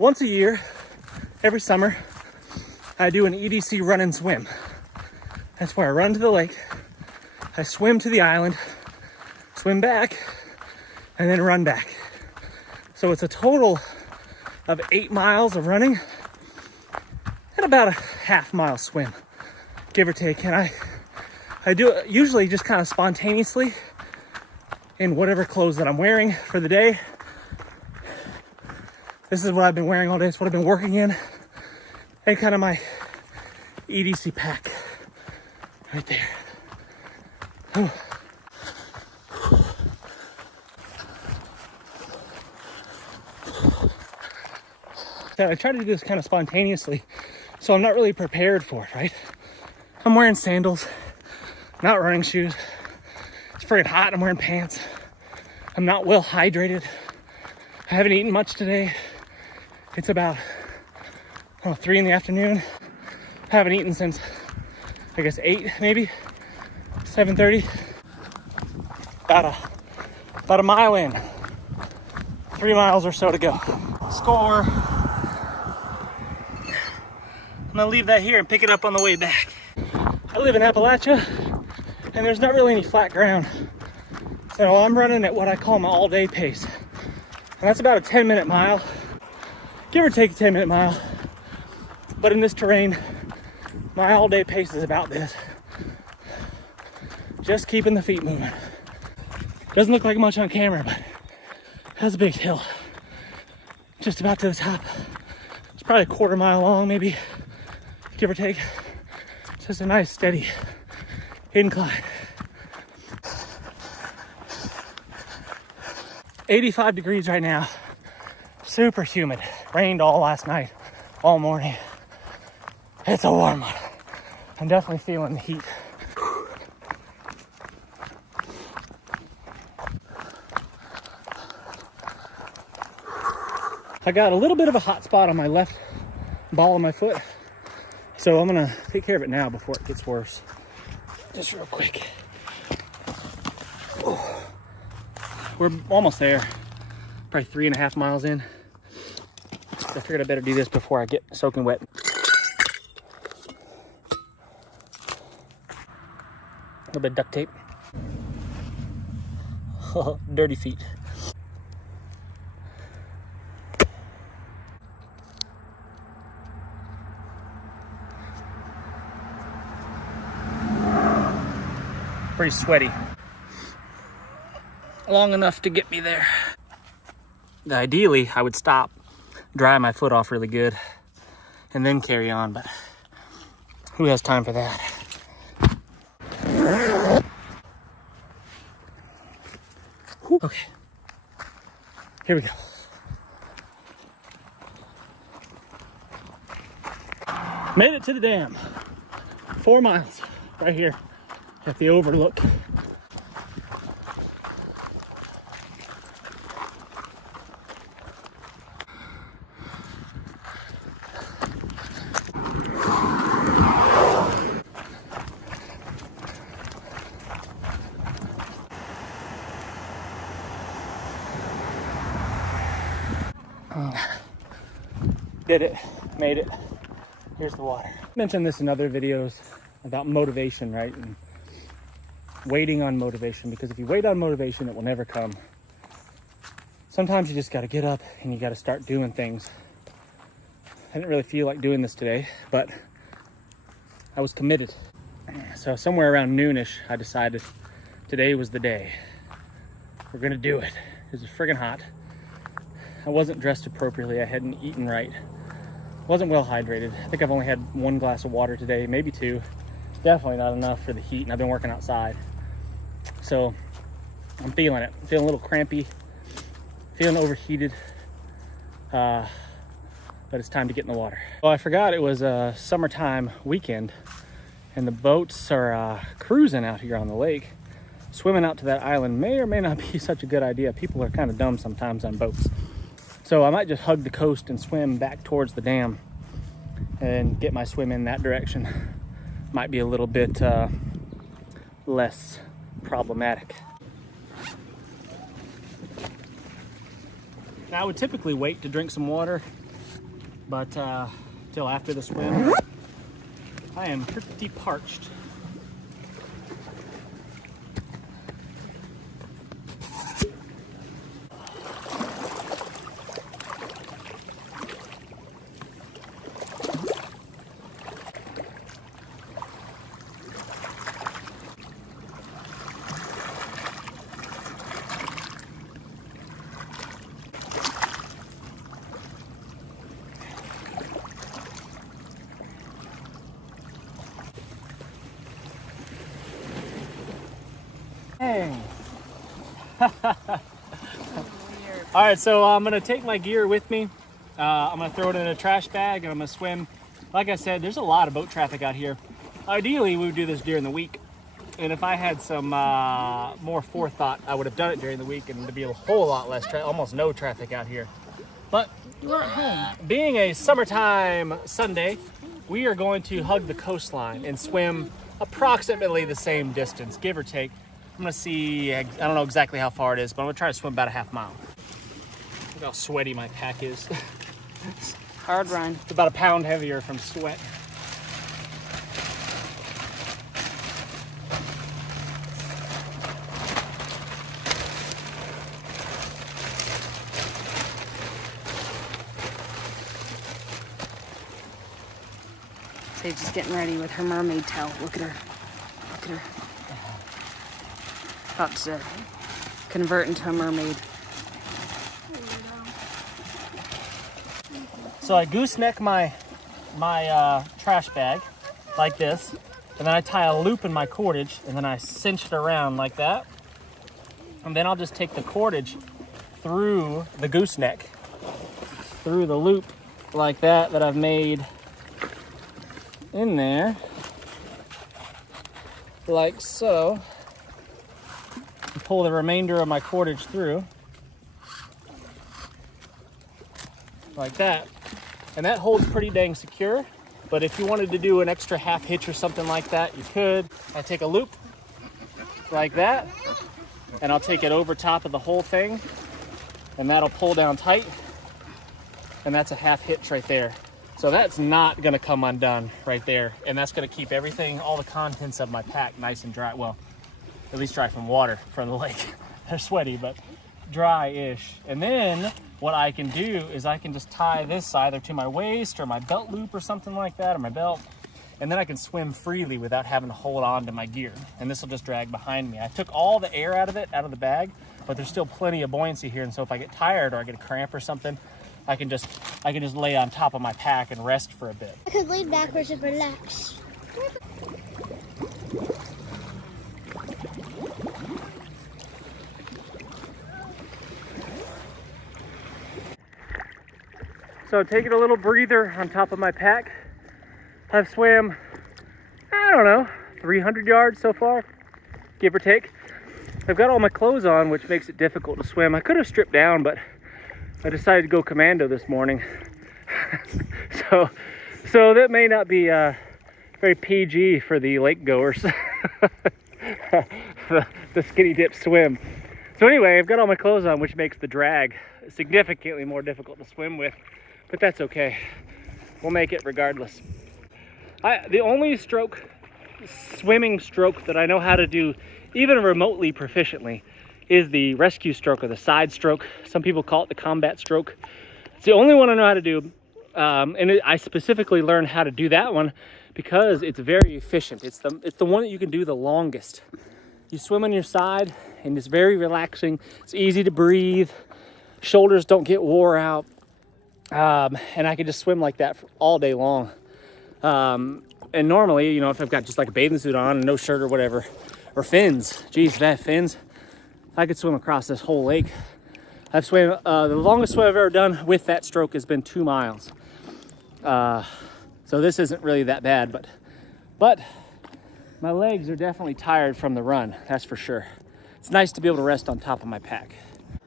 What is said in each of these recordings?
Once a year, every summer, I do an EDC run and swim. That's where I run to the lake, I swim to the island, swim back, and then run back. So it's a total of 8 miles of running and about a half-mile swim, give or take. And I do it usually just kind of spontaneously in whatever clothes that I'm wearing for the day. This is what I've been wearing all day. It's what I've been working in. And kind of my EDC pack right there. Whew. So I try to do this kind of spontaneously, so I'm not really prepared for it, right? I'm wearing sandals, not running shoes. It's friggin' hot. I'm wearing pants. I'm not well hydrated. I haven't eaten much today. It's about 3 in the afternoon. I haven't eaten since, I guess, 8, maybe 7:30. About a mile in. 3 miles or so to go. Score. I'm gonna leave that here and pick it up on the way back. I live in Appalachia, and there's not really any flat ground. So I'm running at what I call my all-day pace. And that's about a 10-minute mile, give or take a 10-minute mile. But in this terrain, my all-day pace is about this. Just keeping the feet moving. Doesn't look like much on camera, but that's a big hill. Just about to the top. It's probably a quarter mile long, maybe, give or take. It's just a nice, steady incline. 85 degrees right now. Super humid. Rained all last night, all morning. It's a warm one. I'm definitely feeling the heat. I got a little bit of a hot spot on my left ball of my foot, so I'm gonna take care of it now before it gets worse. Just real quick. Oh. We're almost there, probably 3.5 miles in. I figured I better do this before I get soaking wet. A little bit of duct tape. Oh, dirty feet. Pretty sweaty. Long enough to get me there. Ideally, I would stop, dry my foot off really good, and then carry on, but who has time for that? Okay, here we go. Made it to the dam. 4 miles right here at the overlook. Did it, made it. Here's the water. I mentioned this in other videos about motivation, right? And waiting on motivation, because if you wait on motivation, it will never come. Sometimes you just got to get up and you got to start doing things. I didn't really feel like doing this today, but I was committed. So somewhere around noonish, I decided today was the day. We're gonna do it. It was friggin' hot. I wasn't dressed appropriately. I hadn't eaten right. Wasn't well hydrated. I think I've only had 1 glass of water today, maybe 2. Definitely not enough for the heat, and I've been working outside. So I'm feeling it. I'm feeling a little crampy, feeling overheated, but it's time to get in the water. Well, I forgot it was a summertime weekend, and the boats are cruising out here on the lake. Swimming out to that island may or may not be such a good idea. People are kind of dumb sometimes on boats. So I might just hug the coast and swim back towards the dam and get my swim in that direction. Might be a little bit less problematic. Now I would typically wait to drink some water But till after the swim, I am pretty parched. Dang. All right, so I'm gonna take my gear with me. I'm gonna throw it in a trash bag and I'm gonna swim. Like I said, there's a lot of boat traffic out here. Ideally, we would do this during the week. And if I had some more forethought, I would have done it during the week and there'd be a whole lot less, almost no traffic out here. But we're at home. Being a summertime Sunday, we are going to hug the coastline and swim approximately the same distance, give or take. I'm gonna see, I don't know exactly how far it is, but I'm gonna try to swim about a half mile. Look how sweaty my pack is. Hard run. It's about a pound heavier from sweat. Sage getting ready with her mermaid tail. Look at her. Look at her. About to convert into a mermaid. So I gooseneck my trash bag like this, and then I tie a loop in my cordage, and then I cinch it around like that. And then I'll just take the cordage through the gooseneck, through the loop like that I've made in there, like so. And pull the remainder of my cordage through like that, and that holds pretty dang secure. But if you wanted to do an extra half hitch or something like that, you could. I take a loop like that, and I'll take it over top of the whole thing, and that'll pull down tight, and that's a half hitch right there. So that's not gonna come undone right there, and that's gonna keep everything, all the contents of my pack nice and dry. Well, at least dry from water from the lake. They're sweaty, but dry-ish. And then what I can do is I can just tie this either to my waist or my belt loop or something like that, or my belt, and then I can swim freely without having to hold on to my gear. And this will just drag behind me. I took all the air out of it, out of the bag, but there's still plenty of buoyancy here. And so if I get tired or I get a cramp or something, I can just lay on top of my pack and rest for a bit. I could lean backwards and relax. So taking a little breather on top of my pack. I've swam, I don't know, 300 yards so far, give or take. I've got all my clothes on, which makes it difficult to swim. I could have stripped down, but I decided to go commando this morning. so that may not be very PG for the lake goers. the skinny dip swim. So anyway, I've got all my clothes on, which makes the drag significantly more difficult to swim with, but that's okay. We'll make it regardless. The only swimming stroke that I know how to do even remotely proficiently is the rescue stroke or the side stroke. Some people call it the combat stroke. It's the only one I know how to do. I specifically learned how to do that one because it's very efficient. It's the one that you can do the longest. You swim on your side and it's very relaxing. It's easy to breathe. Shoulders don't get wore out. And I can just swim like that all day long. And normally, you know, if I've got just like a bathing suit on and no shirt or whatever, or fins, geez, if I have fins, I could swim across this whole lake. I've swam, the longest swim I've ever done with that stroke has been 2 miles. So this isn't really that bad, but my legs are definitely tired from the run, that's for sure. It's nice to be able to rest on top of my pack.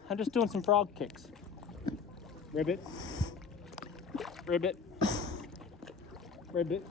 I'm just doing some frog kicks. Ribbit, ribbit, ribbit.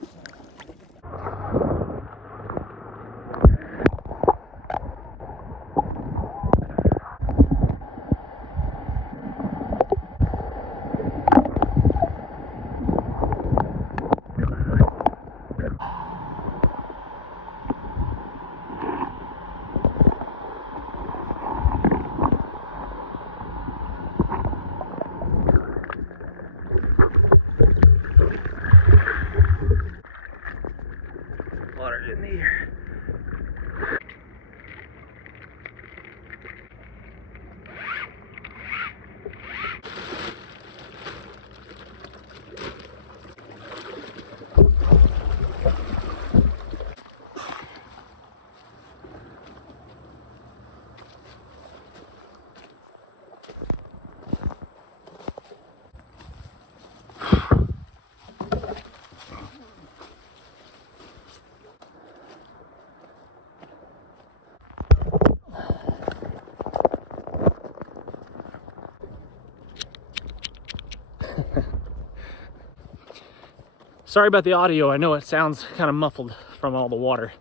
Sorry about the audio. I know it sounds kind of muffled from all the water.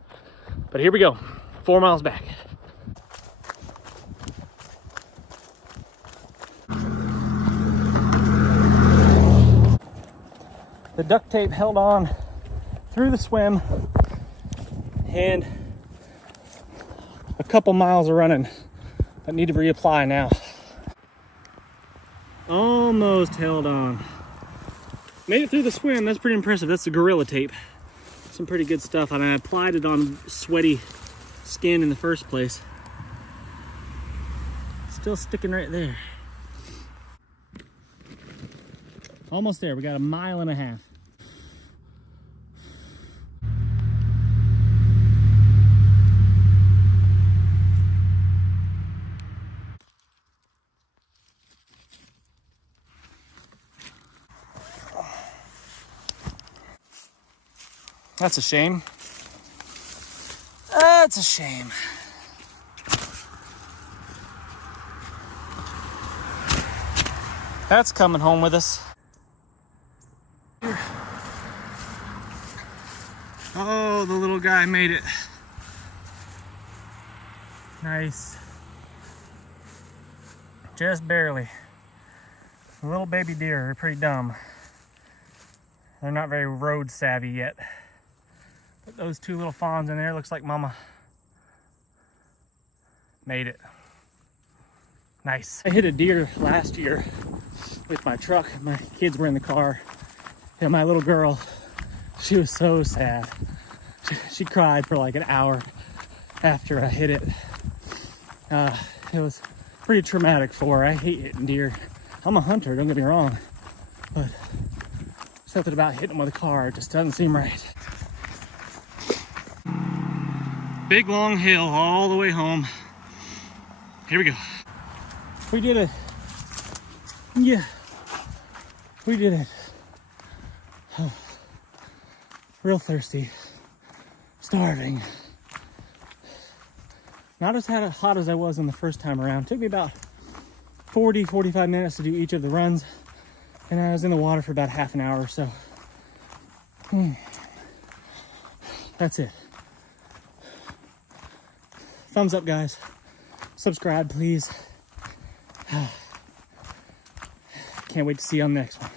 But here we go. 4 miles back. The duct tape held on through the swim and a couple miles of running. I need to reapply now. Almost held on. Made it through the swim. That's pretty impressive. That's the Gorilla Tape. Some pretty good stuff. And I applied it on sweaty skin in the first place. Still sticking right there. Almost there. We got 1.5 miles. That's a shame. That's a shame. That's coming home with us. Oh, the little guy made it. Nice. Just barely. The little baby deer are pretty dumb. They're not very road savvy yet. But those 2 little fawns in there, looks like mama made it. Nice. I hit a deer last year with my truck. My kids were in the car. And my little girl, she was so sad. She cried for like an hour after I hit it. It was pretty traumatic for her. I hate hitting deer. I'm a hunter, don't get me wrong. But something about hitting them with a car, it just doesn't seem right. Big long hill all the way home. Here we go. We did it. Yeah, we did it. Oh, real thirsty, starving. Not as hot as I was in the first time around. Took me about 40-45 minutes to do each of the runs, and I was in the water for about half an hour or so. That's it. Thumbs up, guys. Subscribe, please. Can't wait to see you on the next one.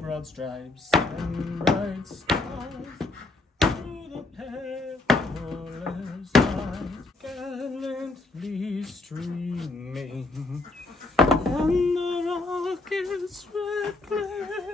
Broad stripes and bright stars through the perilous night, gallantly streaming on the rocket's red glare.